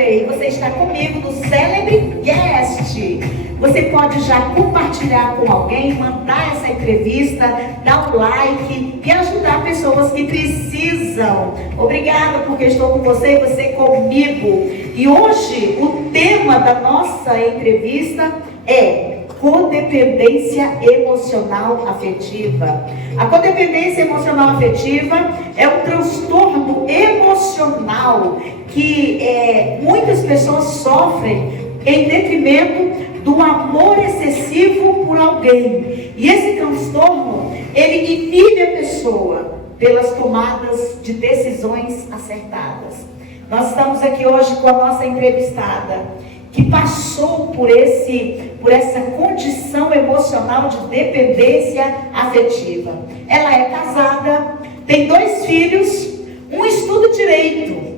Wesley, você está comigo no Celebre Guest. Você pode já compartilhar com alguém, mandar essa entrevista, dar um like e ajudar pessoas que precisam. Obrigada porque estou com você e você comigo. E hoje o tema da nossa entrevista é codependência emocional afetiva. A codependência emocional afetiva é um transtorno emocional que muitas pessoas sofrem em detrimento do amor excessivo por alguém. E esse transtorno, ele inibe a pessoa pelas tomadas de decisões acertadas. Nós estamos aqui hoje com a nossa entrevistada, que passou por essa condição emocional de dependência afetiva. Ela é casada, tem 2 filhos, um estuda direito,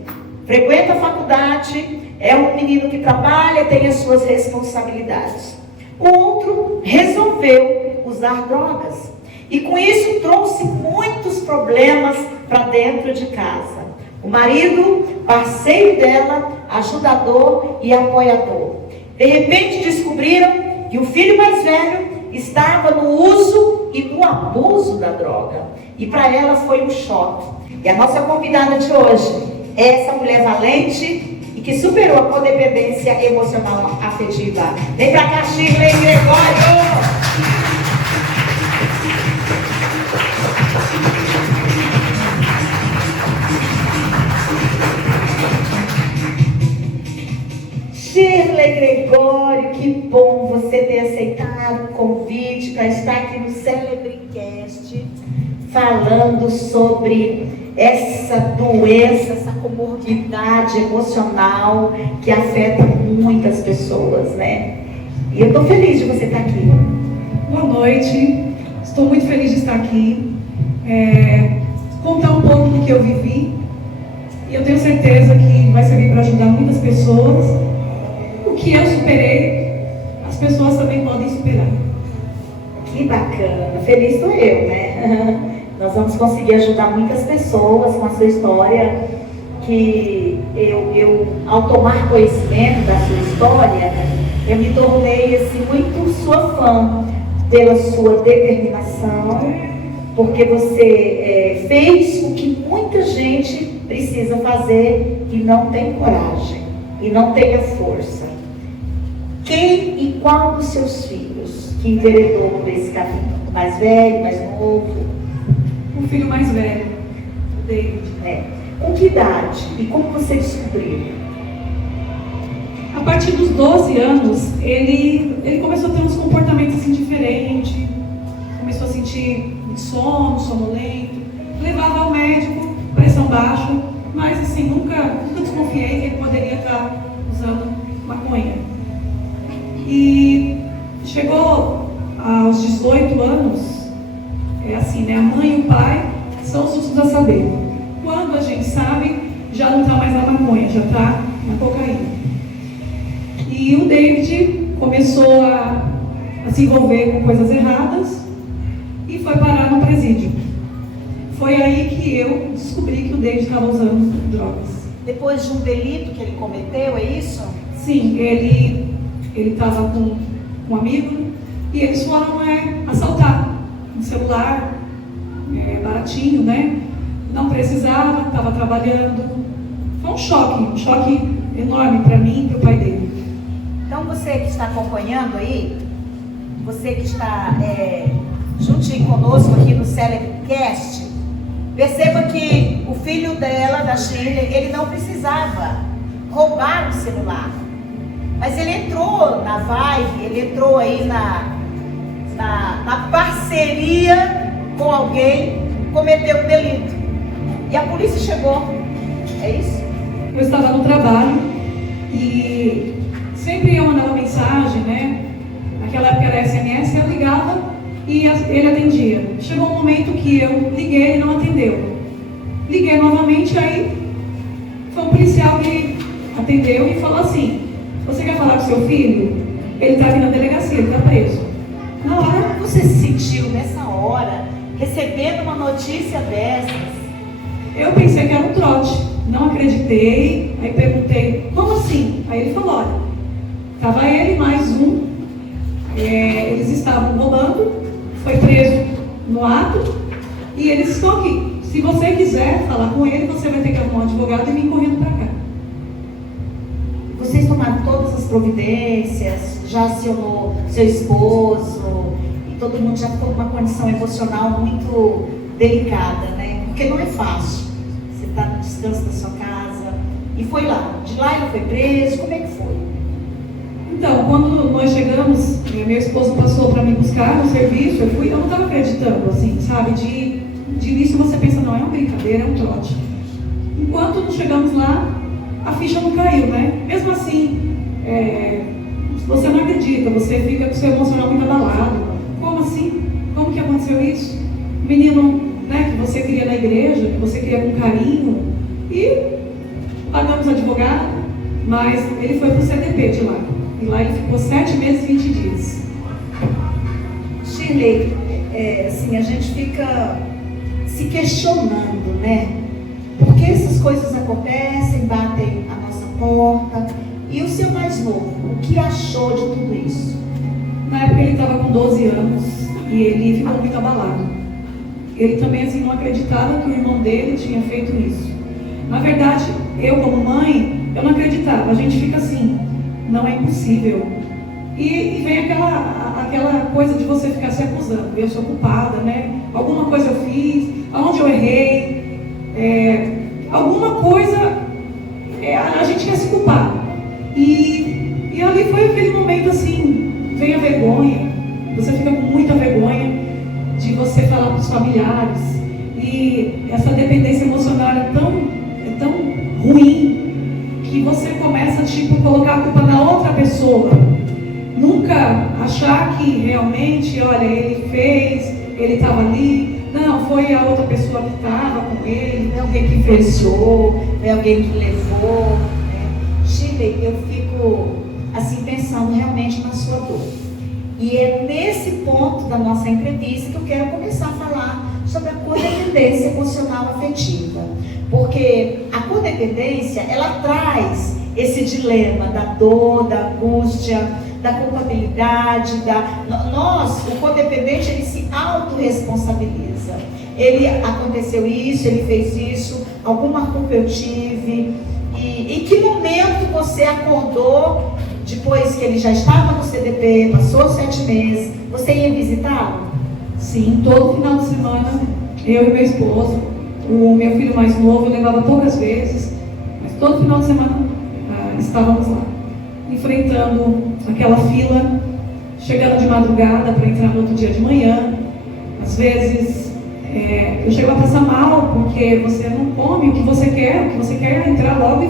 frequenta a faculdade, é um menino que trabalha, tem as suas responsabilidades. O outro resolveu usar drogas e com isso trouxe muitos problemas para dentro de casa. O marido, parceiro dela, ajudador e apoiador. De repente descobriram que o filho mais velho estava no uso e no abuso da droga. E para ela foi um choque. E a nossa convidada de hoje é essa mulher valente e que superou a codependência emocional afetiva. Vem pra cá, Shirley Gregório! Shirley Gregório, que bom você ter aceitado o convite para estar aqui no Celebrecast, falando sobre essa doença, essa comorbidade emocional que afeta muitas pessoas, né? E eu estou feliz de você estar aqui. Boa noite, estou muito feliz de estar aqui, contar um pouco do que eu vivi, e eu tenho certeza que vai servir para ajudar muitas pessoas. O que eu superei, as pessoas também podem superar. Que bacana, feliz sou eu, né? Nós vamos conseguir ajudar muitas pessoas com a sua história, que eu ao tomar conhecimento da sua história, eu me tornei assim, muito sua fã, pela sua determinação, porque você fez o que muita gente precisa fazer e não tem coragem, e não tem a força. Quem e qual dos seus filhos que enveredou por esse caminho? Mais velho, mais novo? O filho mais velho, o David. Com que idade? E como você descobriu? A partir dos 12 anos, ele começou a ter uns comportamentos assim diferentes, começou a sentir sono, sonolento, levava ao médico, pressão baixa, mas assim, nunca desconfiei que ele poderia estar usando maconha. E chegou aos 18 anos, é assim, né? A mãe e o pai são os últimos a saber. Quando a gente sabe, já não está mais na maconha, já está na cocaína. E o David começou a se envolver com coisas erradas e foi parar no presídio. Foi aí que eu descobri que o David estava usando drogas. Depois de um delito que ele cometeu, é isso? Sim, ele estava com um amigo e eles foram assaltar um celular baratinho, né? Não precisava, estava trabalhando. Foi um choque enorme para mim e para o pai dele. Então você que está acompanhando aí, você que está juntinho conosco aqui no Celebrecast, perceba que o filho dela, da Shirley, ele não precisava roubar o celular. Mas ele entrou na vibe, ele entrou aí na parceria com alguém, cometeu um delito. E a polícia chegou. É isso? Eu estava no trabalho e sempre eu mandava mensagem, né? Naquela época era SMS, eu ligava e ele atendia. Chegou um momento que eu liguei e ele não atendeu. Liguei novamente, aí foi um policial que atendeu e falou assim: você quer falar com seu filho? Ele está aqui na delegacia, ele está preso. Na hora que você se sentiu nessa hora, recebendo uma notícia dessas? Eu pensei que era um trote, não acreditei, aí perguntei: como assim? Estava ele mais um. Eles estavam roubando, foi preso no ato e eles estão aqui. Se você quiser falar com ele, você vai ter que arrumar um advogado e vir correndo para cá. Vocês tomaram todas as providências, já acionou seu esposo, e todo mundo já ficou numa condição emocional muito delicada, né? Porque não é fácil. Você está no descanso da sua casa e foi lá. De lá ele foi preso, como é que foi? Então, quando nós chegamos, meu esposo passou para me buscar no serviço, eu não estava acreditando, assim, sabe? De início você pensa, não, é uma brincadeira, é um trote. Enquanto não chegamos lá, a ficha não caiu, né? Mesmo assim, você não acredita, você fica com o seu emocional muito abalado. Como assim? Como que aconteceu isso? O menino, né, que você queria na igreja, que você queria com carinho, e pagamos advogado, mas ele foi para o CDP de lá. E lá ele ficou 7 meses e 20 dias. Shirley, assim, a gente fica se questionando, né? Porque essas coisas acontecem, batem a nossa porta. E o seu mais novo, o que achou de tudo isso? Na época ele estava com 12 anos e ele ficou muito abalado. Ele também assim, não acreditava que o irmão dele tinha feito isso. Na verdade, eu como mãe, eu não acreditava. A gente fica assim, não é impossível. E vem aquela coisa de você ficar se acusando. Eu sou culpada, né? Alguma coisa eu fiz, aonde eu errei. Alguma coisa a gente quer se culpar. E ali foi aquele momento assim, vem a vergonha. Você fica com muita vergonha de você falar para os familiares. E essa dependência emocional é tão ruim que você começa tipo colocar a culpa na outra pessoa. Nunca achar que realmente, olha, ele fez, ele estava ali. Não, foi a outra pessoa que estava com ele, é alguém que influenciou, é alguém que levou, né? Shirley, eu fico assim pensando realmente na sua dor. E é nesse ponto da nossa entrevista que eu quero começar a falar sobre a codependência emocional afetiva. Porque a codependência, ela traz esse dilema da dor, da angústia, da culpabilidade, o codependente, ele se autorresponsabiliza. Aconteceu isso, ele fez isso, alguma culpa eu tive. E em que momento você acordou, depois que ele já estava no CDP, passou 7 meses, você ia visitá-lo? Sim, todo final de semana, eu e meu esposo, o meu filho mais novo, eu levava poucas vezes, mas todo final de semana estávamos lá, enfrentando aquela fila, chegando de madrugada para entrar no outro dia de manhã. Às vezes eu chego a passar mal, porque você não come o que você quer é entrar logo e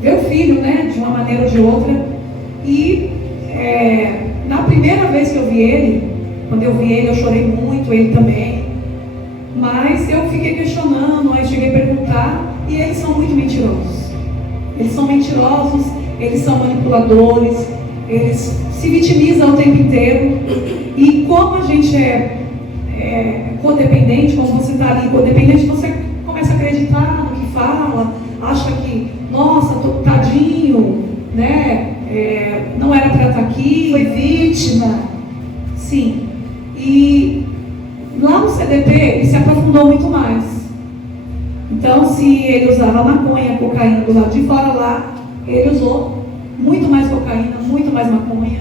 ver o filho, né, de uma maneira ou de outra. E na primeira vez que eu vi ele, quando eu vi ele, eu chorei muito, ele também. Mas eu fiquei questionando, aí cheguei a perguntar, e eles são muito mentirosos. Eles são mentirosos, eles são manipuladores, eles se vitimizam o tempo inteiro. E como a gente é codependente, como você está ali codependente, você começa a acreditar no que fala, acha que, nossa, tadinho, né? Não era para estar aqui. Foi vítima. Sim. E lá no CDP ele se aprofundou muito mais. Então, se ele usava maconha, cocaína do lado de fora, lá ele usou muito mais cocaína, muito mais maconha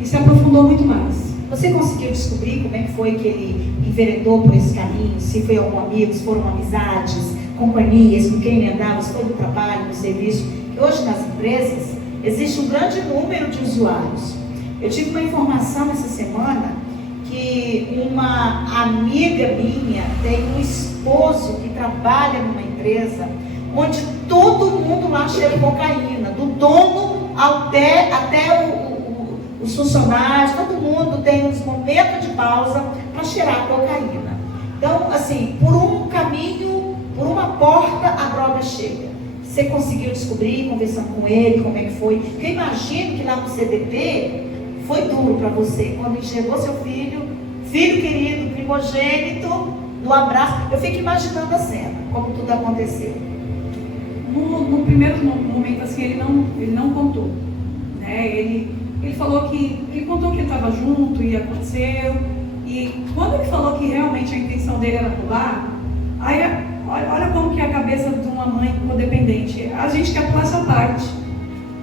e se aprofundou muito mais. Você conseguiu descobrir como é que foi que ele enveredou por esse caminho? Se foi algum amigo, se foram amizades, companhias com quem ele andava, se foi do trabalho, do serviço? Que hoje nas empresas existe um grande número de usuários. Eu tive uma informação essa semana que uma amiga minha tem um esposo que trabalha numa empresa onde todo mundo lá cheira cocaína, do dono até os funcionários, todo mundo tem uns momentos de pausa para cheirar cocaína. Então, assim, por um caminho, por uma porta, a droga chega. Você conseguiu descobrir, conversando com ele, como é que foi? Porque eu imagino que lá no CDP foi duro para você, quando enxergou seu filho querido, primogênito, no abraço. Eu fico imaginando a cena, como tudo aconteceu. No primeiro momento, assim, ele não contou, né? Ele falou que, ele contou que ele estava junto e aconteceu, e quando ele falou que realmente a intenção dele era pular, aí olha como que é a cabeça de uma mãe codependente. A gente quer pular essa parte,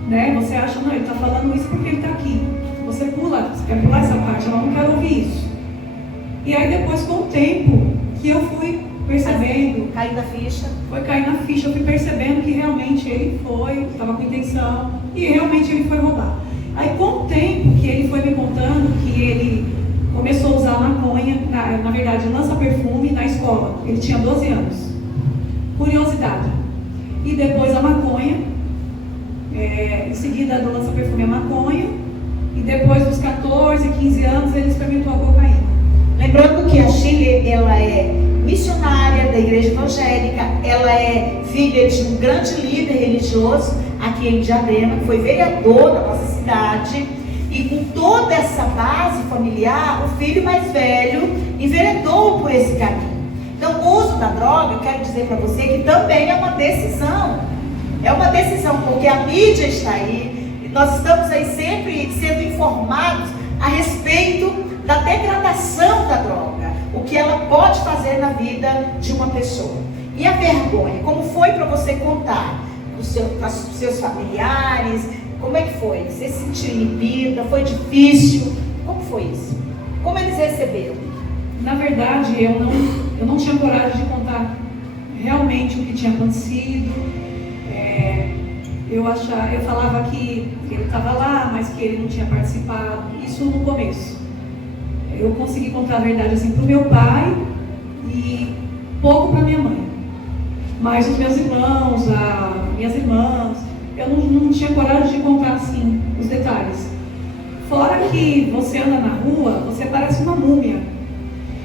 né? Você acha, não, ele está falando isso porque ele está aqui. Você pula, você quer pular essa parte, eu não quero ouvir isso. E aí depois, com o tempo, que eu fui percebendo, Caiu da ficha. foi cair na ficha, eu fui percebendo que realmente ele estava com intenção, e realmente ele foi roubar. Aí com o tempo que ele foi me contando que ele começou a usar maconha, na verdade lança-perfume na escola, ele tinha 12 anos, curiosidade. E depois a maconha, em seguida do lança-perfume a maconha, e depois dos 14, 15 anos ele experimentou a cocaína. Lembrando que a Shirley, ela é missionária da igreja evangélica, ela é filha de um grande líder religioso aqui em Diadema, que foi vereador da nossa cidade, e com toda essa base familiar, o filho mais velho enveredou por esse caminho. Então, o uso da droga, eu quero dizer para você que também é uma decisão. É uma decisão, porque a mídia está aí, e nós estamos aí sempre sendo informados a respeito da degradação da droga, o que ela pode fazer na vida de uma pessoa. E a vergonha, como foi para você contar para os seus familiares? Como é que foi? Você se sentiu inibida? Foi difícil? Como foi isso? Como eles receberam? Na verdade, eu não tinha coragem de contar realmente o que tinha acontecido. Eu falava que ele estava lá, mas que ele não tinha participado. Isso no começo. Eu consegui contar a verdade assim para o meu pai e pouco para minha mãe. Mas os meus irmãos, minhas irmãs, eu não tinha coragem de contar assim os detalhes. Fora que você anda na rua, você parece uma múmia.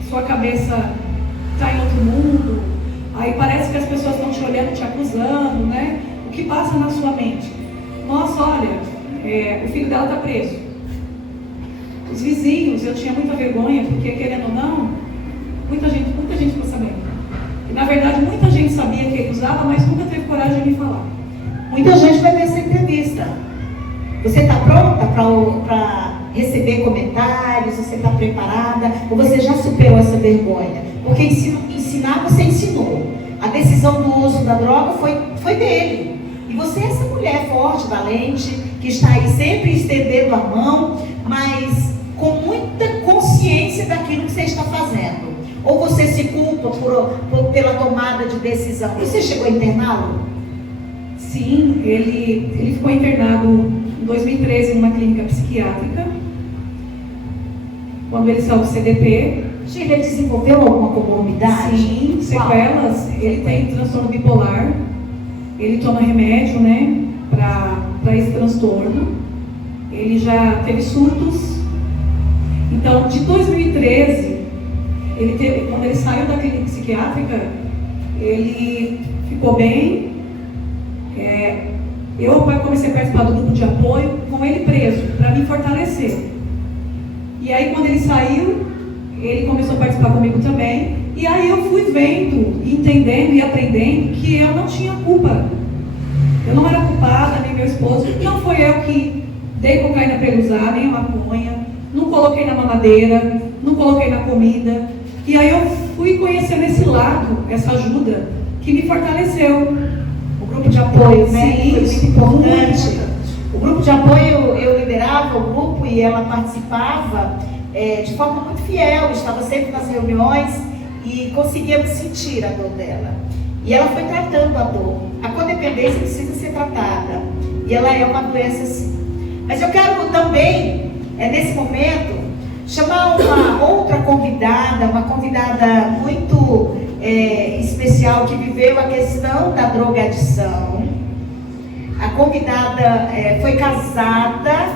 Sua cabeça está em outro mundo. Aí parece que as pessoas estão te olhando, te acusando, né? O que passa na sua mente? Nossa, olha, o filho dela está preso. Os vizinhos, eu tinha muita vergonha, porque querendo ou não, muita gente ficou sabendo. E na verdade, muita gente sabia que ele usava, mas nunca teve coragem de me falar. Muita gente vai ver essa entrevista. Você está pronta para receber comentários? Você está preparada? Ou você já superou essa vergonha? Porque ensinar, você ensinou. A decisão do uso da droga foi dele. E você é essa mulher forte, valente, que está aí sempre estendendo a mão, mas com muita consciência daquilo que você está fazendo. Ou você se culpa pela tomada de decisão? Você chegou a interná-lo? Sim, ele ficou internado em 2013 em uma clínica psiquiátrica. Quando ele saiu do CDP. Ele desenvolveu alguma comorbidade? Sim, sequelas. Ele tem transtorno bipolar. Ele toma remédio, né, para esse transtorno. Ele já teve surtos. Então, de 2013, quando ele saiu da clínica psiquiátrica, ele ficou bem. Eu comecei a participar do grupo de apoio com ele preso, para me fortalecer. E aí, quando ele saiu, ele começou a participar comigo também. E aí eu fui vendo, entendendo e aprendendo que eu não tinha culpa. Eu não era culpada, nem meu esposo. Não foi eu que dei cocaína para ele usar, nem a maconha. Não coloquei na mamadeira, não coloquei na comida. E aí eu fui conhecendo esse lado, essa ajuda, que me fortaleceu. O grupo de apoio, né? Sim, Foi muito importante. O grupo de apoio, eu liderava o grupo e ela participava de forma muito fiel, estava sempre nas reuniões e conseguíamos sentir a dor dela. E ela foi tratando a dor. A codependência precisa ser tratada. E ela é uma doença sim. Mas eu quero também, nesse momento, chamar uma outra convidada, uma convidada muito especial que viveu a questão da drogadição. A convidada foi casada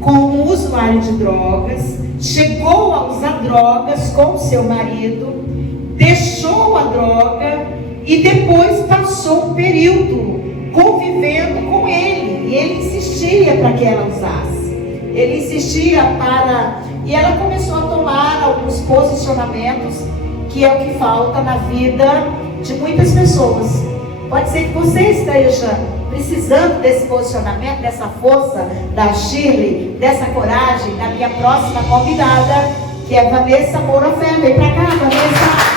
com um usuário de drogas, chegou a usar drogas com seu marido, deixou a droga e depois passou um período convivendo com ele. E ele insistia para que ela usasse. Ele insistia E ela começou a tomar alguns posicionamentos que é o que falta na vida de muitas pessoas. Pode ser que você esteja precisando desse posicionamento, dessa força da Shirley, dessa coragem, da minha próxima convidada, que é Vanessa Moura Fé. Vem pra cá, Vanessa.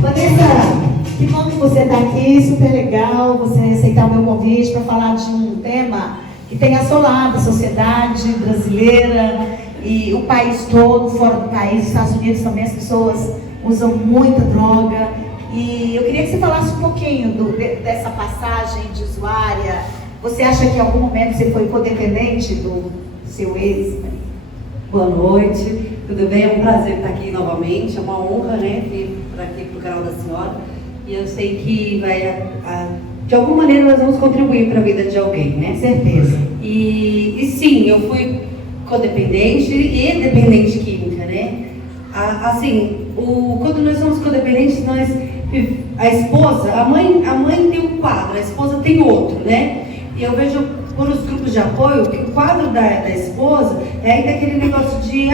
Vanessa, que bom que você está aqui, super legal você aceitar o meu convite para falar de um tema que tem assolado a sociedade brasileira e o país todo, fora do país, Estados Unidos também, as pessoas usam muita droga. E eu queria que você falasse um pouquinho dessa passagem de usuária. Você acha que em algum momento você foi codependente do seu ex? Boa noite, tudo bem? É um prazer estar aqui novamente, é uma honra, né, vir para aqui para o canal da senhora. E eu sei que de alguma maneira nós vamos contribuir para a vida de alguém, né? Certeza. E sim, eu fui codependente e dependente química, né? Quando nós somos codependentes, a esposa, a mãe tem um quadro, a esposa tem outro, né? E eu vejo por os grupos de apoio que o quadro da esposa é ainda aquele negócio de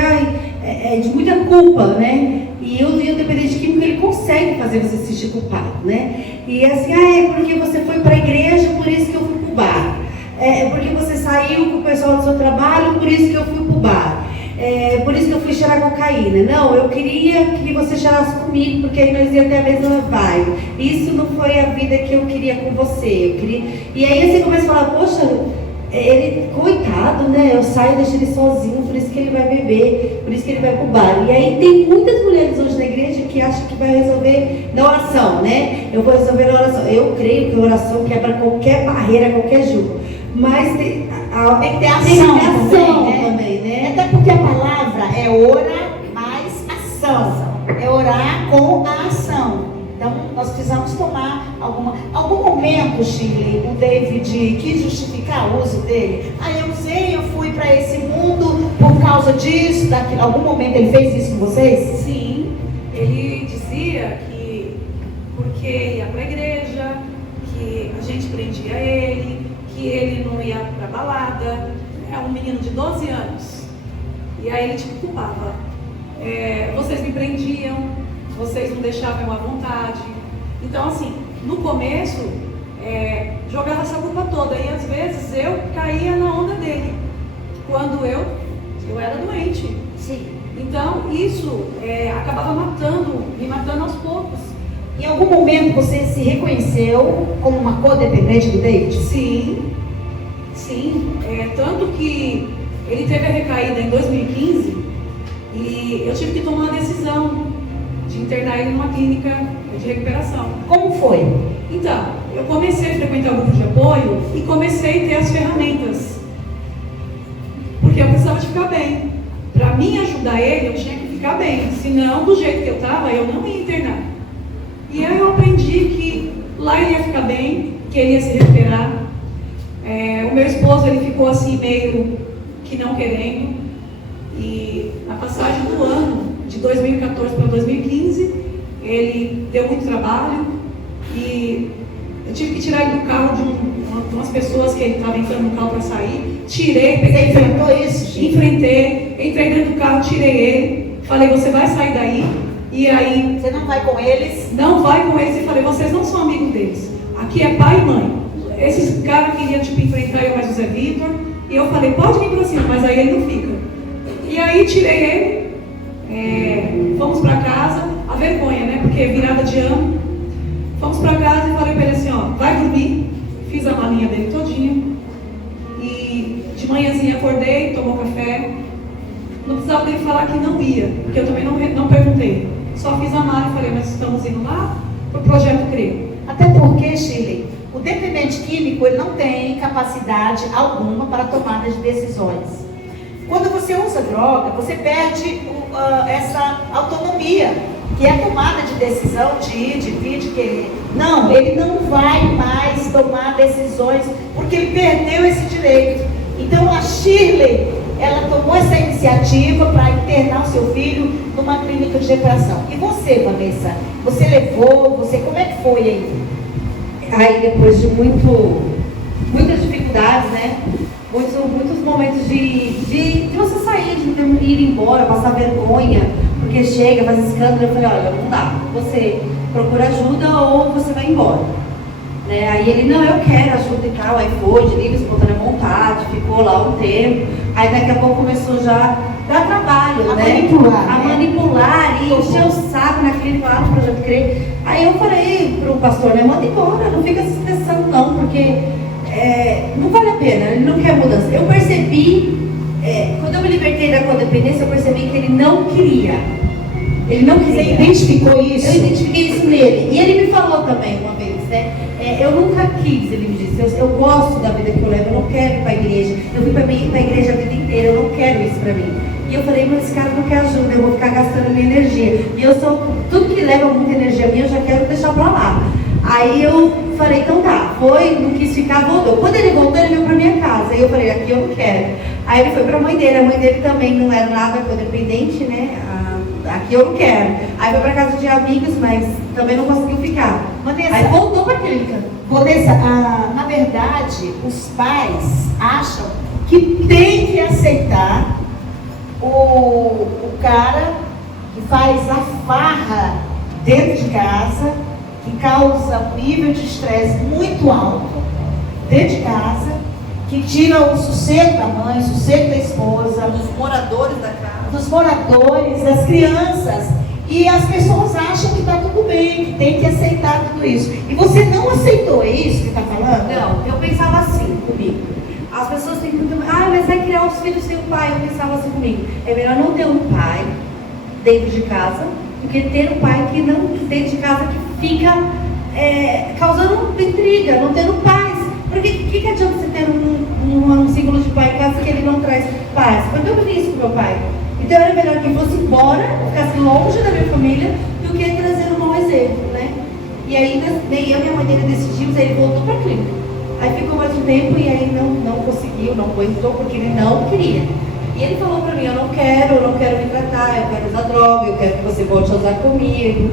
muita culpa, né? E o dependente químico, ele consegue fazer você se sentir culpado, né? E assim, é porque você foi para a igreja, por isso que eu fui pro bar. É porque você saiu com o pessoal do seu trabalho, por isso que eu fui pro bar. É por isso que eu fui cheirar cocaína. Não, eu queria que você cheirasse comigo, porque aí nós ia até a mesma vibe. Isso não foi a vida que eu queria com você. E aí você começa a falar, poxa, ele, coitado, né? Eu saio e deixo ele sozinho, por isso que ele vai beber, por isso que ele vai pro bar. E aí tem muitas mulheres hoje na igreja que acham que vai resolver na oração, né? Eu vou resolver na oração. Eu creio que a oração quebra qualquer barreira, qualquer julgo. Mas tem que ter ação também, né? Até porque a palavra é ora mais ação. É orar com a ação. Então, nós precisamos tomar algum momento, Shirley, o David quis justificar o uso dele. Eu fui para esse mundo por causa disso, daquilo. Algum momento ele fez isso com vocês? Sim, ele dizia que porque ia para a igreja, que a gente prendia ele, que ele não ia para balada. É um menino de 12 anos. E aí ele tipo culpava. Vocês me prendiam, vocês não deixavam eu à vontade. Então assim, no começo, jogava essa culpa toda. E às vezes eu caía na onda dele. Quando eu era doente. Sim. Então isso acabava me matando aos poucos. Em algum momento você se reconheceu como uma codependente do David? Sim. Tanto que ele teve a recaída em 2015 e eu tive que tomar uma decisão de internar ele numa clínica de recuperação. Como foi? Então, eu comecei a frequentar o grupo de apoio e comecei a ter as ferramentas. Porque eu precisava de ficar bem. Para mim ajudar ele, eu tinha que ficar bem. Senão, do jeito que eu estava, eu não ia internar. E aí eu aprendi que lá ele ia ficar bem, que ele ia se recuperar. O meu esposo, ele ficou assim meio que não querendo. E na passagem do ano, de 2014 para 2015, ele deu muito trabalho. E eu tive que tirar ele do carro de umas pessoas que ele estava entrando no carro para sair. Tirei, peguei. Você enfrentou isso, Chico? Enfrentei, entrei dentro do carro, tirei ele. Falei, você vai sair daí. E aí... Você não vai com eles? Não vai com eles. E falei, vocês não são amigos deles. Aqui é pai e mãe. Esses caras queriam enfrentar eu mais o Zé Vitor. E eu falei, pode vir pra cima, mas aí ele não fica. E aí tirei ele. Fomos pra casa. A vergonha, né? Porque virada de ano. Fomos pra casa e falei pra ele assim, ó, vai dormir. Fiz a malinha dele todinha. E de manhãzinha acordei, tomou café. Não precisava dele falar que não ia, porque eu também não perguntei. Só fiz a mala e falei, mas estamos indo lá pro Projeto CRE. Até porque, Shirley, o dependente químico ele não tem capacidade alguma para tomada de decisões. Quando você usa droga, você perde essa autonomia, que é a tomada de decisão de ir, de vir, de querer. Não, ele não vai mais tomar decisões, porque ele perdeu esse direito. Então a Shirley, ela tomou essa iniciativa para internar o seu filho numa clínica de recuperação. E você, Vanessa? Você levou, como é que foi aí? Aí depois de muito muitas dificuldades, né? Muitos momentos de você sair, de ir embora, passar vergonha, porque chega, faz escândalo. Eu falei, olha, não dá, você procura ajuda ou você vai embora. Né? Aí ele, não, eu quero ajuda e tal, aí foi, de livre, espontânea vontade, ficou lá um tempo. Aí daqui a pouco começou já a dar trabalho, a manipular e encher o saco na clínica lá no Projeto CRE. Aí eu falei pro pastor, né, manda embora, não fica se estressando não, porque não vale a pena, ele não quer mudança. Eu percebi, quando eu me libertei da codependência, eu percebi que ele não queria. Ele não queria. Você identificou isso? Eu identifiquei isso nele. E ele me falou também uma vez, né? Eu nunca quis, ele me disse, eu gosto da vida que eu levo, eu não quero ir para a igreja. Eu fui para a igreja a vida inteira, eu não quero isso para mim. E eu falei, mas esse cara não quer ajuda, eu vou ficar gastando minha energia. E eu sou, tudo que leva muita energia minha, eu já quero deixar para lá. Aí eu falei, então tá, foi, não quis ficar, voltou. Quando ele voltou, ele veio para minha casa. Aí eu falei, aqui eu não quero. Aí ele foi para a mãe dele também não era nada codependente, né? Aqui eu não quero. Aí foi para casa de amigos, mas também não conseguiu ficar. Vanessa, aí voltou para a clínica. Vanessa, na verdade, os pais acham que tem que aceitar o cara que faz a farra dentro de casa, que causa um nível de estresse muito alto dentro de casa, que tira o sossego da mãe, o sossego da esposa, Dos moradores da casa. dos moradores, das crianças. E as pessoas acham que está tudo bem, que tem que aceitar tudo isso. E você não aceitou isso que está falando? Não, eu pensava assim comigo. As pessoas têm muito. Mas vai criar os filhos sem o pai. Eu pensava assim comigo. É melhor não ter um pai dentro de casa do que ter um pai que não dentro de casa que fica causando intriga, não tendo paz. Porque o que adianta você ter um símbolo de pai em casa que ele não traz paz? Porque eu vivi isso com meu pai. Então era melhor que eu fosse embora, ficasse longe da minha família, do que trazer um mau exemplo, né? E aí nem eu e a mãe dele decidimos, aí ele voltou para a clínica. Aí ficou mais um tempo e aí não conseguiu, não aguentou, porque ele não queria. E ele falou para mim, eu não quero me tratar, eu quero usar droga, eu quero que você volte a usar comigo,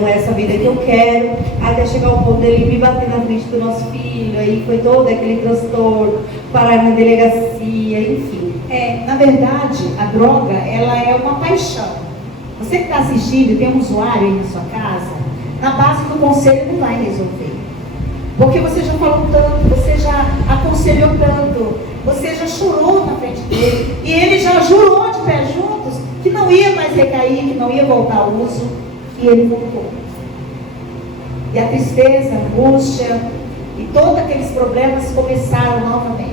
não é essa vida que eu quero. Até chegar ao ponto dele me bater na frente do nosso filho, aí foi todo aquele transtorno, parar na delegacia, enfim. Na verdade, a droga, ela é uma paixão. Você que está assistindo, tem um usuário aí na sua casa, na base do conselho não vai resolver. Porque você já falou tanto, você já aconselhou tanto, você já chorou na frente dele, e ele já jurou de pé juntos que não ia mais recair, que não ia voltar ao uso, e ele voltou. E a tristeza, a angústia e todos aqueles problemas começaram novamente.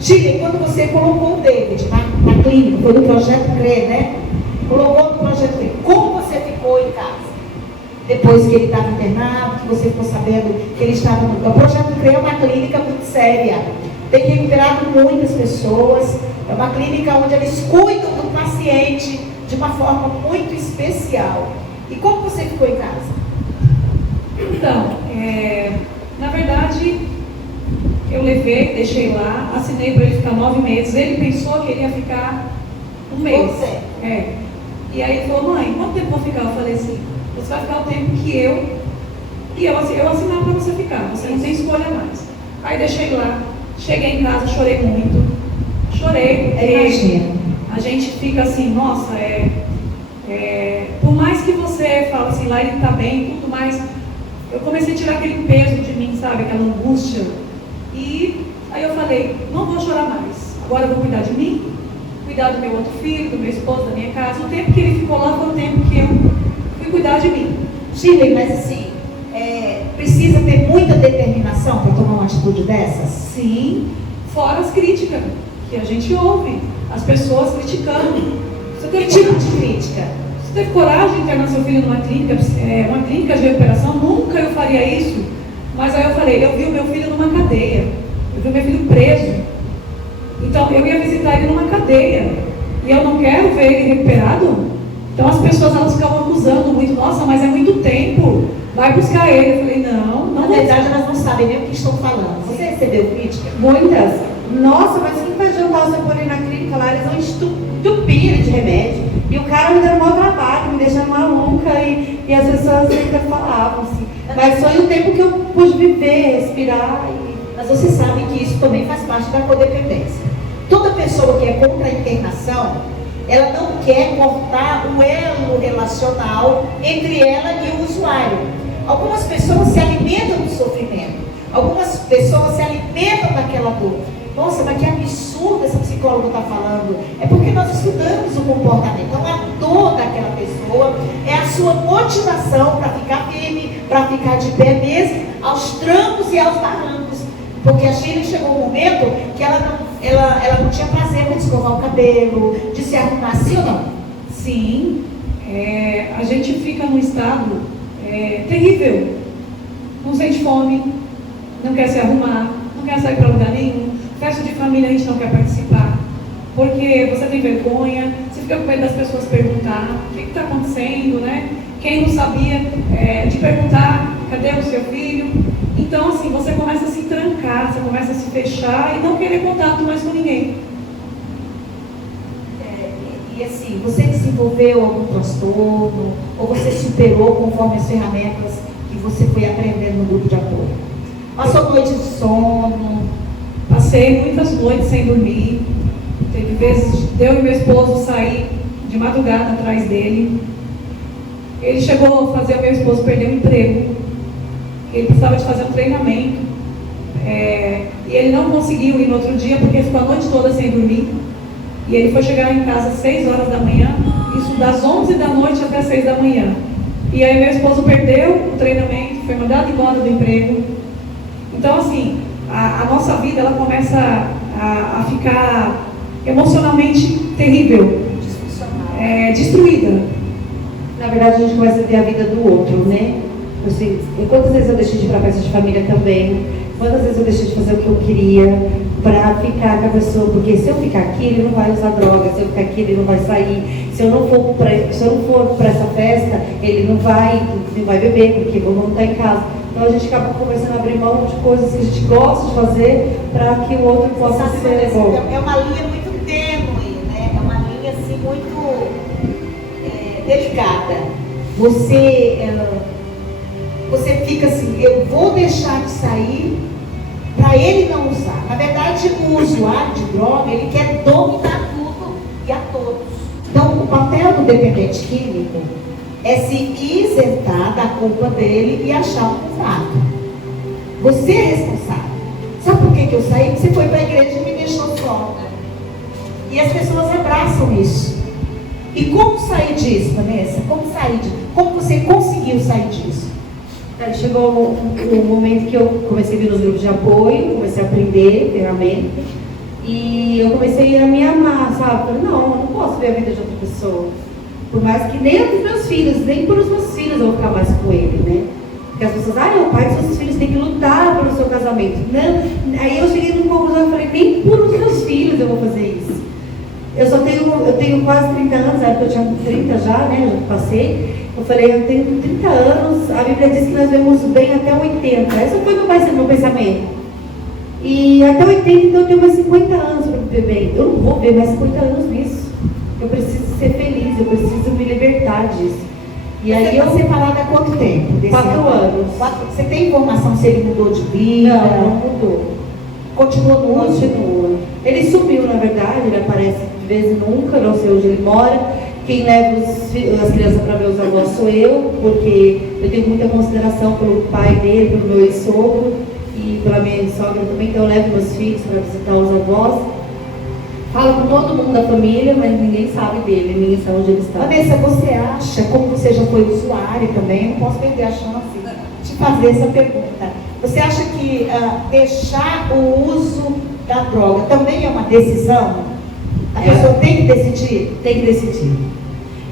Chile, quando você colocou o David na clínica, foi do Projeto CRE, né? Colocou no Projeto CRE, como você ficou em casa? Depois que ele estava internado, que você ficou sabendo que ele estava no... O Projeto CRE é uma clínica muito séria, tem recuperado muitas pessoas, é uma clínica onde eles cuidam do paciente de uma forma muito especial. E como você ficou em casa? Então, na verdade, eu levei, deixei lá, assinei para ele ficar 9 meses. Ele pensou que ele ia ficar um mês. Você? E aí ele falou, mãe, quanto tempo eu vou ficar? Eu falei assim, você vai ficar o tempo que eu assinar para você ficar, você não tem escolha mais. Aí deixei lá, cheguei em casa, chorei muito. Chorei, Imagina. A gente fica assim, nossa, por mais que você fale assim, lá ele está bem, tudo mais, eu comecei a tirar aquele peso de mim, sabe, aquela angústia. E aí eu falei, não vou chorar mais, agora eu vou cuidar de mim, cuidar do meu outro filho, do meu esposo, da minha casa. O tempo que ele ficou lá foi o tempo que eu fui cuidar de mim. Chile, mas assim, precisa ter muita determinação para tomar uma atitude dessas? Sim, fora as críticas que a gente ouve, as pessoas criticando. Você teve Que tipo de crítica? Você teve coragem de internar seu filho numa clínica de recuperação? Nunca eu faria isso. Mas aí eu falei, eu vi o meu filho numa cadeia, eu vi o meu filho preso. Então eu ia visitar ele numa cadeia. E eu não quero ver ele recuperado. Então as pessoas elas ficavam acusando muito, nossa, mas é muito tempo, vai buscar ele. Eu falei, não. Na verdade, elas não sabem nem o que estão falando. Você recebeu crítica? Muitas. Nossa, mas quem vai jantar você por ir na clínica lá? Eles vão entupir de remédio. E o cara me dando um mau trabalho, me deixando maluca. E as pessoas ainda falavam assim. Mas foi o tempo que eu pude viver, respirar. Mas Mas você sabe que isso também faz parte da codependência. Toda pessoa que é contra a internação, ela não quer cortar o elo relacional entre ela e o usuário. Algumas pessoas se alimentam do sofrimento. Algumas pessoas se alimentam daquela dor. Nossa, mas que absurdo essa psicóloga está falando. É porque nós estudamos o comportamento. Então a dor daquela pessoa é a sua motivação para ficar firme, para ficar de pé mesmo, aos trancos e aos barrancos. Porque a Shirley chegou um momento que ela não tinha prazer de escovar o cabelo, de se arrumar, sim ou não? Sim, a gente fica num estado terrível. Não sente fome, não quer se arrumar, não quer sair para lugar nenhum. Festa de família a gente não quer participar, porque você tem vergonha, você fica com medo das pessoas perguntar o que está acontecendo, né? Quem não sabia de perguntar, cadê o seu filho? Então, assim, você começa a se trancar, você começa a se fechar e não querer contato mais com ninguém. E assim, você desenvolveu algum transtorno, ou você superou conforme as ferramentas que você foi aprendendo no grupo de apoio? Passou noite de sono? Passei muitas noites sem dormir. Teve vezes de eu e meu esposo sair de madrugada atrás dele. Ele chegou a fazer o meu esposo perder o emprego. Ele precisava de fazer um treinamento. E ele não conseguiu ir no outro dia porque ficou a noite toda sem dormir. E ele foi chegar em casa às 6 horas da manhã, isso das 11 da noite até 6 da manhã. E aí meu esposo perdeu o treinamento, foi mandado embora do emprego. Então, assim, a nossa vida ela começa a ficar emocionalmente terrível, destruída. Na verdade, a gente começa a ver a vida do outro, né? Assim, quantas vezes eu deixei de ir para festa de família também? Quantas vezes eu deixei de fazer o que eu queria para ficar com a pessoa? Porque se eu ficar aqui, ele não vai usar droga. Se eu ficar aqui, ele não vai sair. Se eu não for para essa festa, ele não vai beber, porque eu não estar em casa. Então a gente acaba começando a abrir mão de coisas que a gente gosta de fazer para que o outro possa ser bom. É uma linha muito tênue, né? É uma linha assim muito delicada. Você fica assim, eu vou deixar de sair para ele não usar. Na verdade, o usuário de droga, ele quer dominar tudo e a todos. Então, o papel do dependente químico é se isentar da culpa dele e achar um culpado. Você é responsável. Sabe por que eu saí? Porque você foi para a igreja e me deixou só. E as pessoas abraçam isso. E como sair disso, Vanessa? Como você conseguiu sair disso? Aí chegou o momento que eu comecei a vir nos grupos de apoio, comecei a aprender ferramenta e eu comecei a me amar, sabe? Falei, não, eu não posso ver a vida de outra pessoa. Por mais que nem os meus filhos, nem por os meus filhos eu vou ficar mais com ele, né? Porque as pessoas, o pai dos seus filhos tem que lutar pelo seu casamento. Não, aí eu cheguei numa conclusão e falei, nem por os meus filhos eu vou fazer isso. Eu tenho quase 30 anos, na época eu tinha 30 já, né? Eu já passei. Eu falei, eu tenho 30 anos, a Bíblia diz que nós vemos bem até 80. Esse foi meu pensamento. E até 80, então eu tenho mais 50 anos para viver bem. Eu não vou ver mais 50 anos nisso. Eu preciso ser feliz, eu preciso me libertar disso. E aí você está separada há quanto tempo? 4 anos. Você tem informação se ele mudou de vida? Não mudou. Continua no uso? Continua. Ele sumiu, na verdade, ele aparece de vez em nunca, não sei onde ele mora. Quem leva as crianças para meus avós sou eu, porque eu tenho muita consideração pelo pai dele, pelo meu ex-sogro e pela minha sogra também, então eu levo meus filhos para visitar os avós. Falo com todo mundo da família, mas ninguém sabe dele, ninguém sabe onde ele está. Vanessa, você acha, como você já foi usuária também, eu não posso perder a chance de fazer essa pergunta. Você acha que deixar o uso da droga também é uma decisão? A pessoa tem que decidir? Tem que decidir.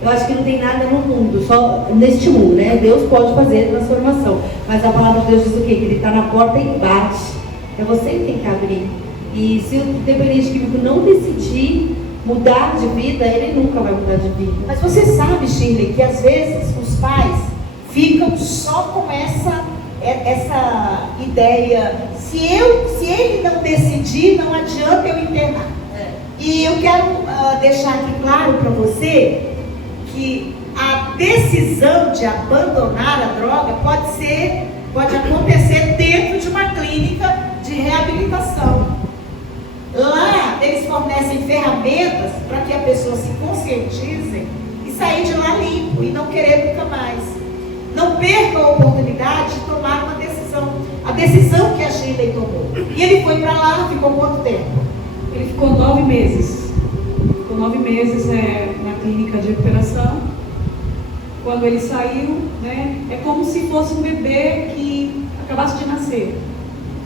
Eu acho que não tem nada no mundo, só neste mundo, né? Deus pode fazer transformação, mas a palavra de Deus diz o quê? Que Ele está na porta e bate. É você que tem que abrir. E se o dependente químico não decidir mudar de vida, ele nunca vai mudar de vida. Mas você sabe, Shirley, que às vezes os pais ficam só com essa ideia. Se ele não decidir, não adianta eu internar. E eu quero deixar aqui claro para você que a decisão de abandonar a droga pode acontecer dentro de uma clínica de reabilitação. Lá, eles fornecem ferramentas para que a pessoa se conscientize e sair de lá limpo e não querer nunca mais. Não perca a oportunidade de tomar uma decisão. A decisão que a Shirley tomou. E ele foi para lá, ficou quanto tempo? Ele ficou 9 meses. Ficou 9 meses na clínica de recuperação. Quando ele saiu, né, é como se fosse um bebê que acabasse de nascer.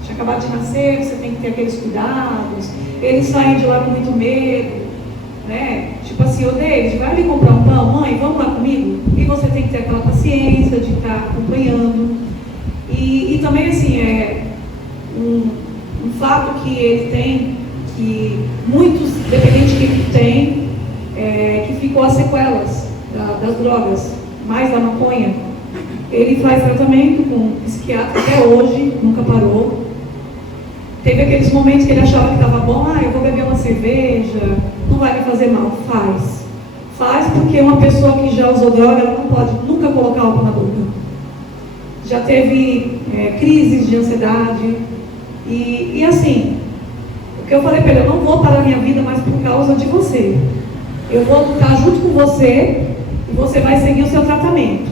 Tinha acabado de nascer, você tem que ter aqueles cuidados. Eles saem de lá com muito medo, né? Tipo assim, ô David, vai ali comprar um pão, mãe, vamos lá comigo? E você tem que ter aquela paciência de estar acompanhando. E também, assim, um fato que ele tem, que muitos dependentes que têm, que ficou as sequelas das drogas, mais da maconha. Ele faz tratamento com um psiquiatra até hoje, nunca parou. Teve aqueles momentos que ele achava que estava bom, eu vou beber uma cerveja, não vai me fazer mal. Faz porque uma pessoa que já usou droga, ela não pode nunca colocar álcool na boca. Já teve crises de ansiedade. E assim, o que eu falei para ele, eu não vou parar minha vida mais por causa de você. Eu vou lutar junto com você e você vai seguir o seu tratamento.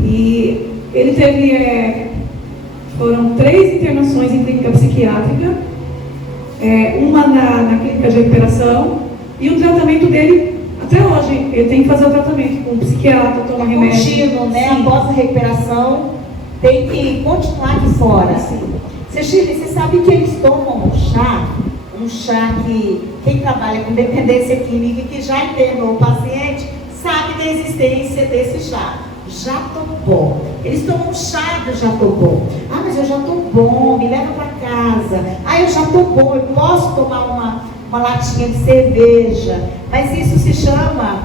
E ele teve, foram 3 internações em clínica psiquiátrica, uma na clínica de recuperação, e o tratamento dele, até hoje, ele tem que fazer o tratamento com um psiquiatra, tomar remédio. Contínuo, né? Sim. Após a recuperação, tem que continuar aqui fora. Você sabe que eles tomam um chá que quem trabalha com dependência química e que já internou o paciente, sabe da existência desse chá. Jatobol. Eles tomam um chá do Jatobol. Mas eu já estou bom, me leva para casa. Eu já estou bom, eu posso tomar uma latinha de cerveja. Mas isso se chama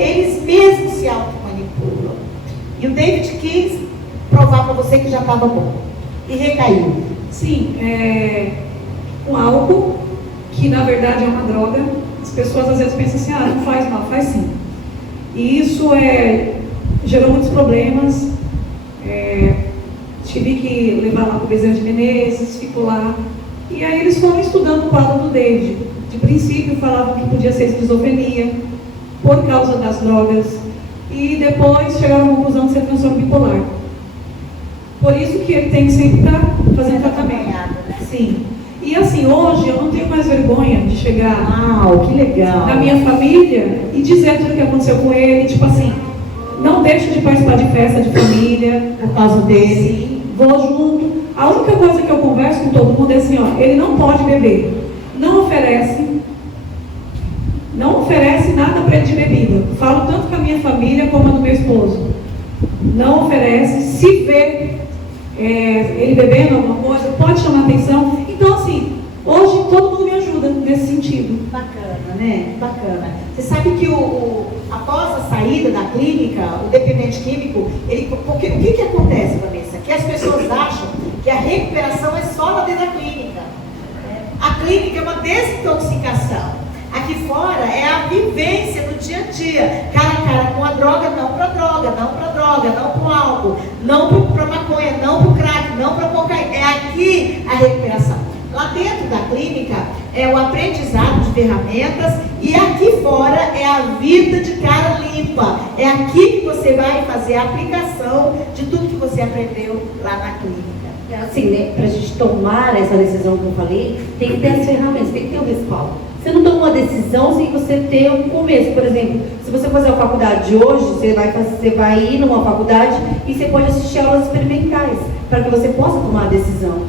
eles mesmos se auto-manipulam. E o David quis provar para você que já estava bom. E recaiu. Sim, com álcool, que na verdade é uma droga. As pessoas às vezes pensam assim, não faz mal, faz sim. E isso gerou muitos problemas. Tive que levar lá para o Bezerra de Menezes, ficou lá. E aí eles foram estudando o quadro do David. De princípio falavam que podia ser esquizofrenia, por causa das drogas. E depois chegaram à conclusão de ser transtorno bipolar. Por isso que ele tem que sempre estar fazendo tratamento. Né? Sim. E assim, hoje eu não tenho mais vergonha de chegar que legal. na minha família e dizer tudo o que aconteceu com ele, tipo assim, não deixo de participar de festa de família por causa dele. Sim, vou junto. A única coisa que eu converso com todo mundo é assim, ele não pode beber. Não oferece nada para ele de bebida. Falo tanto com a minha família como a do meu esposo. Não oferece. Se vê ele bebendo alguma coisa, pode chamar atenção. Então, assim, hoje todo mundo me ajuda nesse sentido. Bacana, né? Bacana. Você sabe que após a saída da clínica, o dependente químico, porque o que acontece, Vanessa? Que as pessoas acham que a recuperação é só lá dentro da clínica. A clínica é uma desintoxicação. Aqui fora é a vivência do dia a dia, cara a cara com a droga, não para droga, não para droga, não para o álcool, não para maconha, não para o crack, não para cocaína. É aqui a recuperação. Lá dentro da clínica é o aprendizado de ferramentas e aqui fora é a vida de cara limpa. É aqui que você vai fazer a aplicação de tudo que você aprendeu lá na clínica. Assim, né, para a gente tomar essa decisão que eu falei, tem que ter as ferramentas, tem que ter o respaldo. Você não toma uma decisão sem você ter um começo. Por exemplo, se você fazer a faculdade hoje, você vai ir numa faculdade e você pode assistir aulas experimentais, para que você possa tomar a decisão.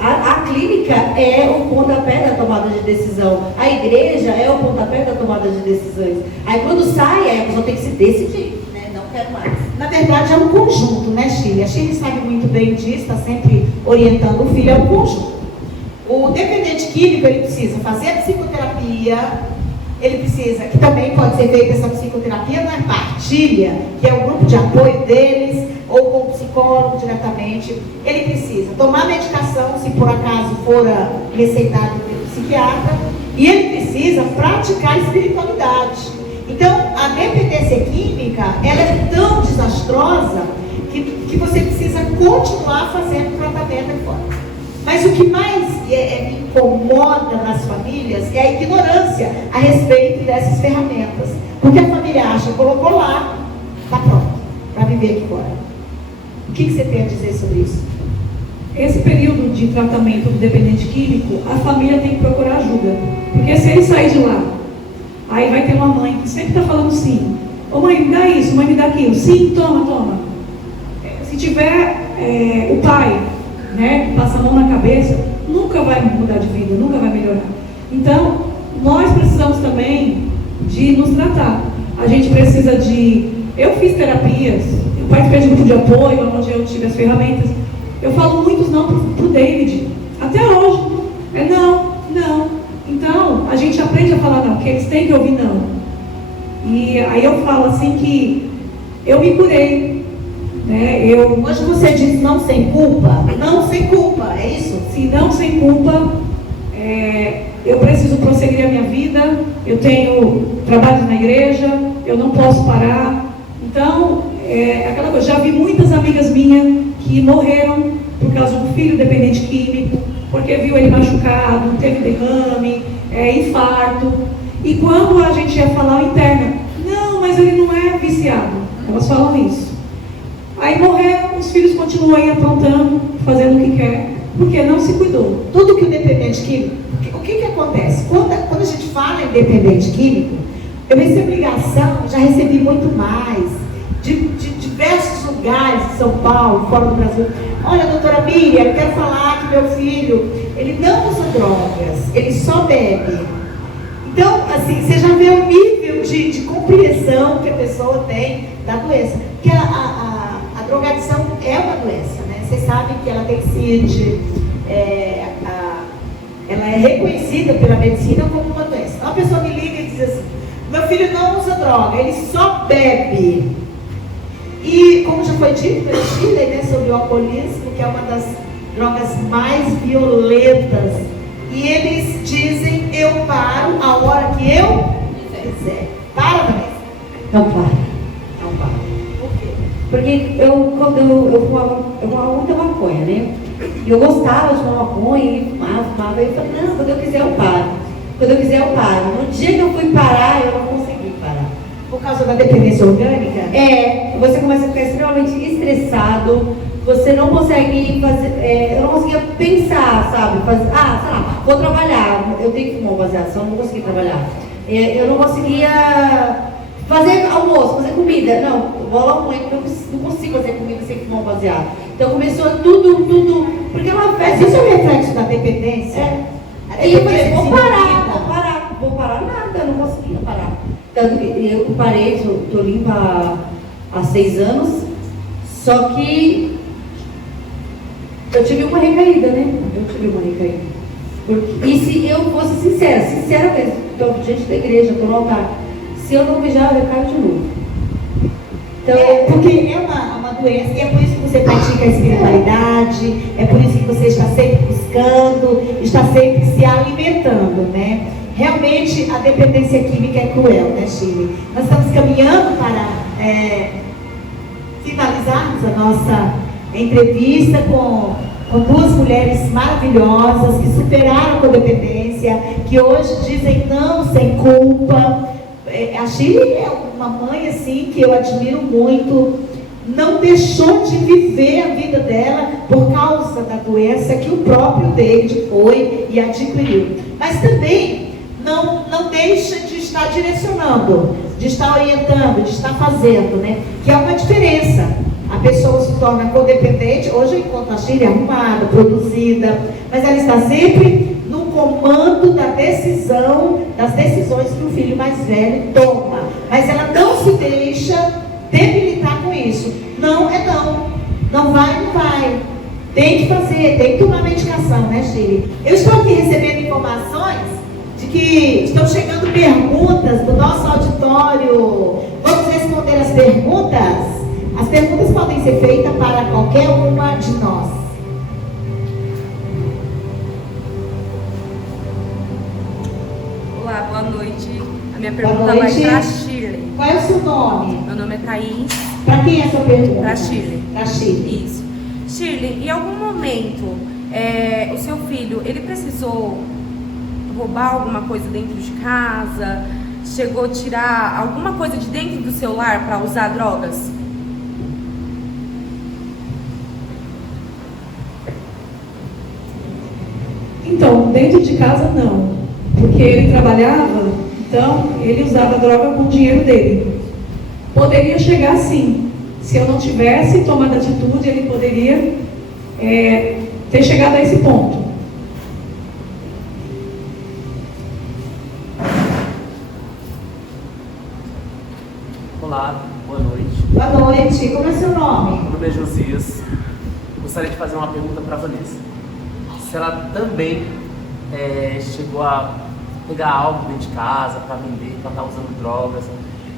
A clínica é o pontapé da tomada de decisão. A igreja é o pontapé da tomada de decisões. Aí quando sai, a pessoa tem que se decidir, né? Não quero mais. Na verdade é um conjunto, né, Shirley? A Shirley sabe muito bem disso, está sempre orientando o filho, é um conjunto. O dependente químico, ele precisa fazer a psicoterapia, ele precisa, que também pode ser feita essa psicoterapia na partilha, que é o grupo de apoio deles, ou com o psicólogo diretamente. Ele precisa tomar medicação, se por acaso for receitado pelo psiquiatra, e ele precisa praticar espiritualidade. Então, a dependência química, ela é tão desastrosa que você precisa continuar fazendo tratamento aqui fora. Mas o que mais me incomoda nas famílias é a ignorância a respeito dessas ferramentas. Porque a família acha, colocou lá, está pronto, para viver aqui fora. O que você tem a dizer sobre isso? Esse período de tratamento do dependente químico, a família tem que procurar ajuda. Porque se ele sair de lá, aí vai ter uma mãe que sempre está falando sim. Ô mãe, me dá isso, mãe, me dá aquilo. Sim, toma, toma. Se tiver o pai, né, que passa a mão na cabeça, nunca vai mudar de vida, nunca vai melhorar. Então, nós precisamos também de nos tratar. A gente precisa de... Eu fiz terapias, eu participei de grupo de apoio, onde eu tive as ferramentas. Eu falo muitos não pro David, até hoje. Não. Então, a gente aprende a falar não, porque eles têm que ouvir não. E aí eu falo assim que eu me curei. Hoje você diz não sem culpa? Não sem culpa, é isso? Se não sem culpa, eu preciso prosseguir a minha vida, eu tenho trabalho na igreja, eu não posso parar. Então, aquela coisa, já vi muitas amigas minhas que morreram por causa do filho dependente químico, porque viu ele machucado, teve derrame, infarto. E quando a gente ia falar interna, não, mas ele não é viciado. Elas falam isso. Aí morreram, os filhos continuam aí aprontando, fazendo o que quer, porque não se cuidou. Tudo que o dependente químico, o que acontece? Quando a gente fala em dependente químico, eu recebo ligação, já recebi muito mais, de diversos lugares de São Paulo, fora do Brasil. Olha, doutora Miriam, eu quero falar que meu filho, ele não usa drogas, ele só bebe. Então, assim, você já vê o nível de compreensão que a pessoa tem da doença. Porque a drogadição é uma doença, né? Vocês sabem que ela tem CID, ela é reconhecida pela medicina como uma doença. Então a pessoa me liga e diz assim, meu filho não usa droga, ele só bebe. E como já foi dito pela Shirley, né, sobre o alcoolismo, que é uma das drogas mais violentas. E eles dizem, eu paro a hora que eu quiser. Para, Vanessa? Não para. Não para. Por quê? Porque quando eu fumava muita maconha, né? E eu gostava de fumar maconha, e fumava. Aí eu falei, não, quando eu quiser eu paro. Quando eu quiser eu paro. No dia que eu fui parar, eu não consegui parar. Por causa da dependência orgânica? Você começa a ficar extremamente estressado, você não consegue fazer, eu não conseguia pensar, sabe? Sei lá, vou trabalhar, eu tenho que fumar um baseado, senão eu não consegui trabalhar. Eu não conseguia fazer almoço, fazer comida. Não, bola muito, eu não consigo fazer comida sem fumar um baseado. Então começou tudo, porque ela fez. Mas isso é um reflexo da dependência? E eu falei, vou parar nada, eu não conseguia parar. Tanto que eu parei, estou limpa há 6 anos, só que eu tive uma recaída, né? E se eu fosse sincera mesmo, estou diante da igreja, estou no altar, se eu não beijar, eu caio de novo. Então, porque é uma doença, e é por isso que você pratica a espiritualidade, é por isso que você está sempre buscando, está sempre se alimentando, né? Realmente a dependência química é cruel, né, Shirley? Nós estamos caminhando para finalizarmos a nossa entrevista com 2 mulheres maravilhosas que superaram a codependência, que hoje dizem não sem culpa. A Shirley é uma mãe assim que eu admiro muito, não deixou de viver a vida dela por causa da doença que o próprio David foi e adquiriu. Mas também não deixa de estar direcionando, de estar orientando, de estar fazendo, né? Que é uma diferença. A pessoa se torna codependente, hoje eu encontro a Shirley arrumada, produzida, mas ela está sempre no comando da decisão, das decisões que o filho mais velho toma. Mas ela não se deixa debilitar com isso. Não é não. Não vai. Tem que fazer, tem que tomar medicação, né, Shirley? Eu estou aqui recebendo informações de que estão chegando perguntas do nosso auditório. Vamos responder as perguntas? As perguntas podem ser feitas para qualquer uma de nós. Olá, boa noite. A minha pergunta vai para a Shirley. Qual é o seu nome? Meu nome é Thaís. Para quem é a sua pergunta? Para Shirley. Para Shirley. Isso. Shirley, em algum momento, o seu filho, ele precisou roubar alguma coisa dentro de casa? Chegou a tirar alguma coisa de dentro do seu lar para usar drogas? Então, dentro de casa não, porque ele trabalhava, então ele usava droga com o dinheiro dele. Poderia chegar sim, se eu não tivesse tomado atitude, ele poderia ter chegado a esse ponto. Olá, boa noite. Boa noite. Como é seu nome? Meu nome é Josias. Gostaria de fazer uma pergunta para a Vanessa. Se ela também chegou a pegar algo dentro de casa para vender, para estar usando drogas,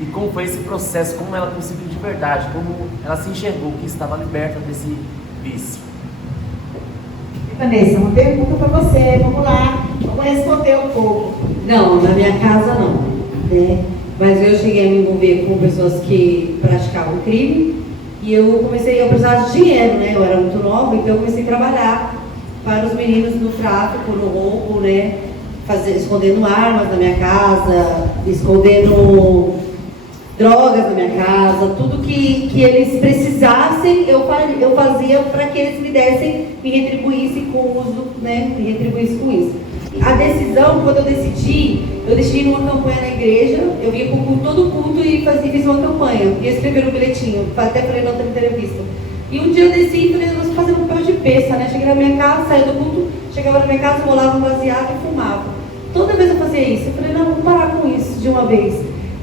e como foi esse processo, como ela conseguiu de verdade, como ela se enxergou que estava liberta desse vício. Vanessa, uma pergunta para você. Vamos lá. Vamos responder um pouco. Não, na minha casa não, né? Mas eu cheguei a me envolver com pessoas que praticavam crime e eu precisar de dinheiro, né? Eu era muito nova, então eu comecei a trabalhar para os meninos no tráfico, no roubo, né? Escondendo armas na minha casa, escondendo drogas na minha casa, tudo que eles precisassem, eu fazia para que eles me retribuíssem com o uso, né? Me retribuíssem com isso. A decisão, quando eu decidi numa campanha na igreja, eu ia com todo culto e fiz uma campanha, ia escrever um bilhetinho, até falei na outra entrevista. E um dia eu desci e falei, nós vamos fazer um papel de besta, né? Cheguei na minha casa, saía do culto, chegava na minha casa, rolava um baseado e fumava. Toda vez eu fazia isso, eu falei, não, vamos parar com isso de uma vez.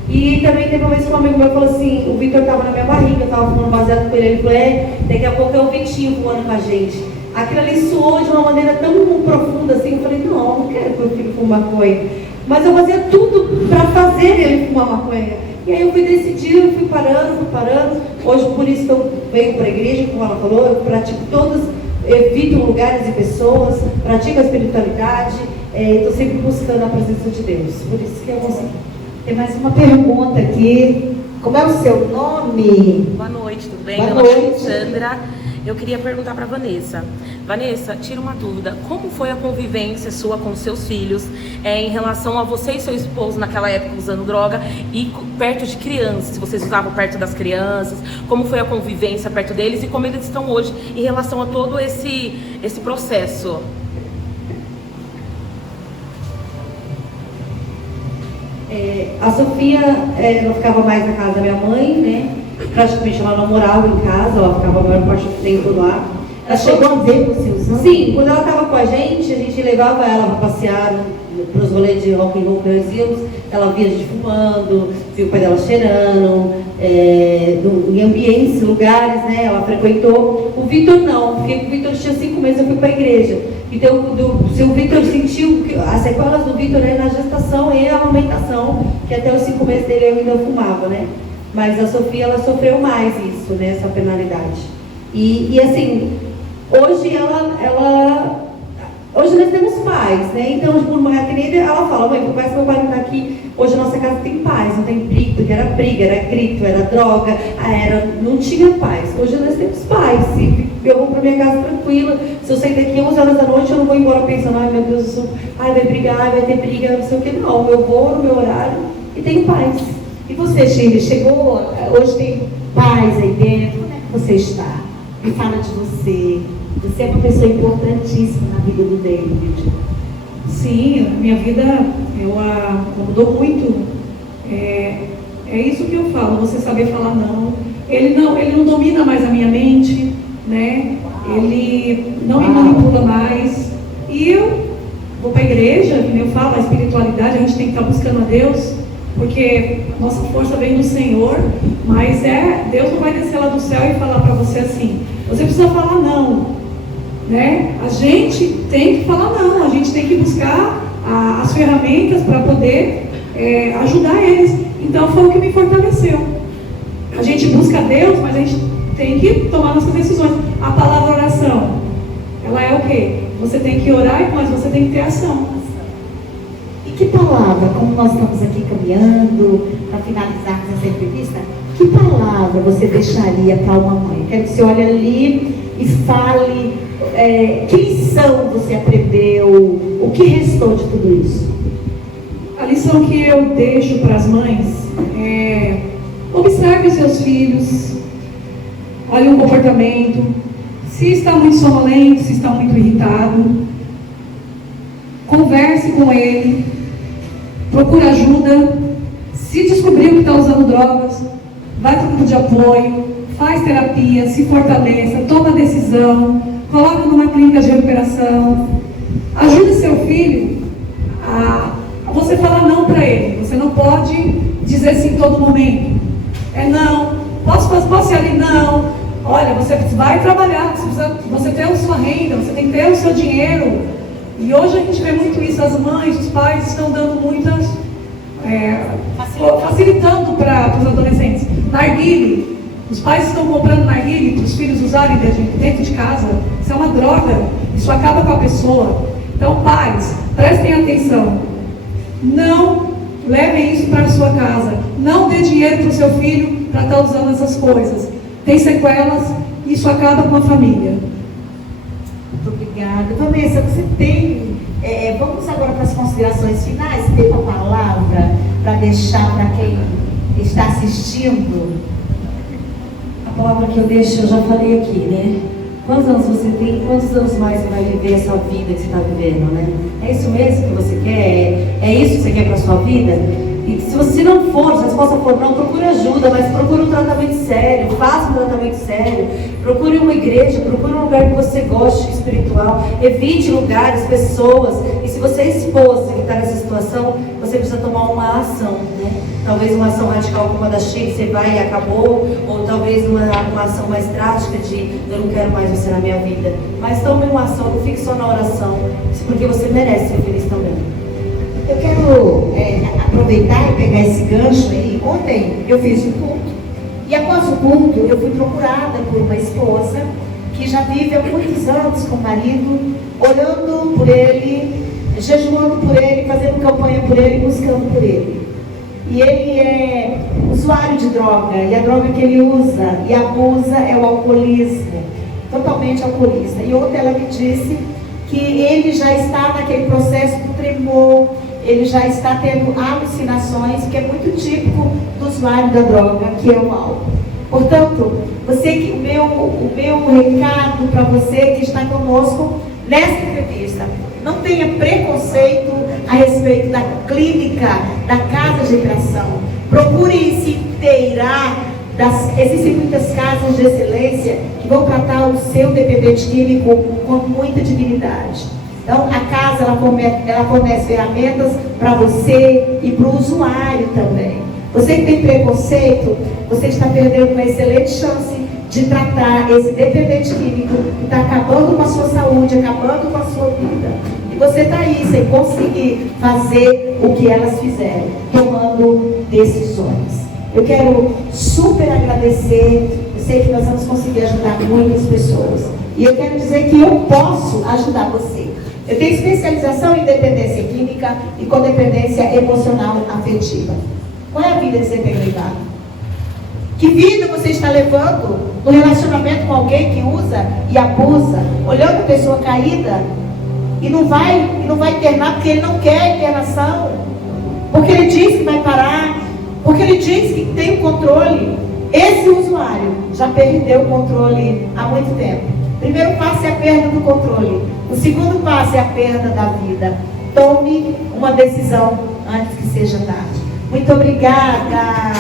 E também teve uma vez que um amigo meu falou assim, o Vitor estava na minha barriga, eu estava fumando baseado com ele falou, daqui a pouco é o Vitinho fumando com a gente. Aquilo ali soou de uma maneira tão profunda assim, eu falei, não quero que meu filho fume maconha. Mas eu fazia tudo para fazer ele fumar maconha. E aí eu fui decidindo, fui parando. Hoje, por isso que eu venho para a igreja, como ela falou, eu pratico todas, evito lugares e pessoas, pratico a espiritualidade, estou sempre buscando a presença de Deus. Por isso que eu vou seguir. Tem mais uma pergunta aqui. Como é o seu nome? Boa noite, tudo bem? Boa Meu nome é noite. Alexandra. Eu queria perguntar para Vanessa. Vanessa, tira uma dúvida. Como foi a convivência sua com seus filhos em relação a você e seu esposo naquela época usando droga e perto de crianças? Se vocês usavam perto das crianças, como foi a convivência perto deles e como eles estão hoje em relação a todo esse processo? A Sofia, ela ficava mais na casa da minha mãe, né? Praticamente ela não morava em casa, ela ficava a maior parte do tempo lá. Ela chegou a ver você usando? Sim, quando ela estava com a gente levava ela para passear para os rolês de rock and roll que nós íamos, ela via a gente fumando, via o pai dela cheirando, em ambientes, lugares, né? Ela frequentou. O Vitor não, porque o Vitor tinha 5 meses, eu fui para a igreja. Então, se o Vitor sentiu, as sequelas do Vitor é na gestação e a amamentação, que até os 5 meses dele eu ainda fumava, né? Mas a Sofia, ela sofreu mais isso, né? Essa penalidade. E assim, hoje hoje nós temos paz, né? Então, por uma querida, ela fala, mãe, por mais que meu pai não está aqui, hoje a nossa casa tem paz, não tem briga, porque era briga, era grito, era droga, não tinha paz. Hoje nós temos paz. Se eu vou para minha casa tranquila, se eu sair daqui 11 horas da noite, eu não vou embora pensando, ai meu Deus, vai brigar, vai ter briga, não sei o que, não. Eu vou no meu horário e tenho paz. E você, Shirley, chegou, hoje tem paz aí dentro, como é que você está? Me fala de você. Você é uma pessoa importantíssima na vida do David. Sim, a minha vida mudou muito. É isso que eu falo, você saber falar não. Ele não domina mais a minha mente, né? Ele não me manipula mais. E eu vou para a igreja, como eu falo, a espiritualidade, a gente tem que estar buscando a Deus, porque a nossa força vem do Senhor, mas Deus não vai descer lá do céu e falar para você assim, você precisa falar não, né? A gente tem que falar não, a gente tem que buscar as ferramentas para poder ajudar eles. Então foi o que me fortaleceu. A gente busca Deus, mas a gente tem que tomar nossas decisões. A palavra oração, ela é o quê? Você tem que orar, mas você tem que ter ação. E que palavra, como nós estamos aqui caminhando, para finalizarmos essa entrevista, que palavra você deixaria para uma mãe? Quero que você olhe ali e fale que lição você aprendeu, o que restou de tudo isso? A lição que eu deixo para as mães é: observe os seus filhos, olhe o comportamento, se está muito sonolento, se está muito irritado, converse com ele, procure ajuda. Se descobriu que está usando drogas, vai para o grupo de apoio, faz terapia, se fortaleça, toma decisão, coloca numa clínica de recuperação. Ajude seu filho a você falar não para ele. Você não pode dizer sim em todo momento. É não. Posso ir ali? Não. Olha, você vai trabalhar, você tem a sua renda, você tem que ter o seu dinheiro. E hoje a gente vê muito isso. As mães, os pais estão dando muitas... facilitando para os adolescentes. Narguile. Os pais estão comprando narguile para os filhos usarem dentro de casa. Isso é uma droga. Isso acaba com a pessoa. Então, pais, prestem atenção. Não levem isso para a sua casa. Não dê dinheiro para o seu filho para estar usando essas coisas. Tem sequelas. Isso acaba com a família. Muito obrigada. Vanessa, você tem... vamos agora para as considerações finais. Você tem uma palavra para deixar para quem está assistindo? A palavra que eu deixo, eu já falei aqui, né? Quantos anos você tem? Quantos anos mais você vai viver essa vida que você está vivendo, né? É isso mesmo que você quer? É isso que você quer para a sua vida? E se você não for, se a resposta for não, procure ajuda, mas procure um tratamento sério, faça um tratamento sério, procure uma igreja, procure um lugar que você goste espiritual, evite lugares, pessoas. E se você é esposa que está nessa situação, você precisa tomar uma ação, né? Talvez uma ação radical como a da Chico, você vai e acabou, ou talvez uma ação mais drástica de eu não quero mais você na minha vida. Mas tome uma ação, não fique só na oração, porque você merece ser feliz também. Eu quero aproveitar e pegar esse gancho aí. Ontem eu fiz um culto. E após o culto, eu fui procurada por uma esposa que já vive há muitos anos com o marido, orando por ele, jejuando por ele, fazendo campanha por ele, buscando por ele. E ele é usuário de droga, e a droga que ele usa e abusa é o alcoolismo, totalmente alcoolista. E ontem ela me disse que ele já está naquele processo do tremor, ele já está tendo alucinações, que é muito típico do usuário da droga, que é o álcool. Portanto, o meu recado para você que está conosco nessa entrevista: não tenha preconceito a respeito da clínica, da casa de recuperação. Procure se inteirar. Existem muitas casas de excelência que vão tratar o seu dependente químico com muita dignidade. Então, a casa ela fornece ferramentas para você e para o usuário também. Você que tem preconceito, você está perdendo uma excelente chance de tratar esse dependente químico que está acabando com a sua saúde, acabando com a sua vida. E você está aí sem conseguir fazer o que elas fizeram, tomando decisões. Eu quero super agradecer. Eu sei que nós vamos conseguir ajudar muitas pessoas. E eu quero dizer que eu posso ajudar você. Eu tenho especialização em dependência química e codependência emocional afetiva. Qual é a vida que você tem levado? Que vida você está levando no relacionamento com alguém que usa e abusa, olhando a pessoa caída e não vai internar porque ele não quer internação, porque ele diz que vai parar, porque ele diz que tem o controle. Esse usuário já perdeu o controle há muito tempo. O primeiro passo é a perda do controle. O segundo passo é a perda da vida. Tome uma decisão antes que seja tarde. Muito obrigada.